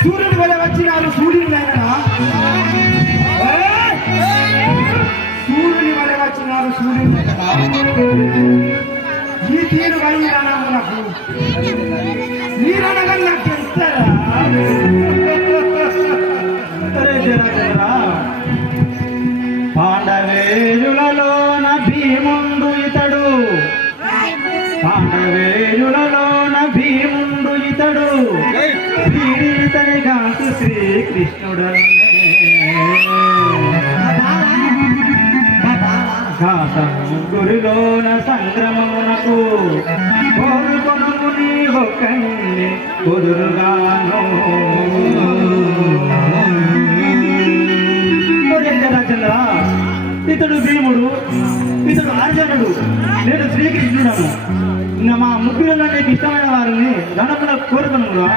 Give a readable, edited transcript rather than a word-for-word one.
సూర్యుడు వల్ల వచ్చినారు సూర్యుడు సూర్యుని వల్ల వచ్చినారు సూర్యుడు ఈ తీరు వైరానకు నీరనగా నాకు తెలుస్తారా పాండవేయులలోన భీముండు ఇతడు పాండవేయులలోన భీముండు ఇతడు వీడితని కాంతు శ్రీకృష్ణుడనే గురిలోన సంగ్రమమునకు కోరుకొనుము నీ ఒక్కన్ని కుదురుగాను చంద్ర ఇతడు భీముడు ఇతడు అర్జునుడు నేను శ్రీకృష్ణుడను ఇంకా మా ముగ్గురులో నీకు ఇష్టమైన వారిని గణపడ కోరుకున్నాను.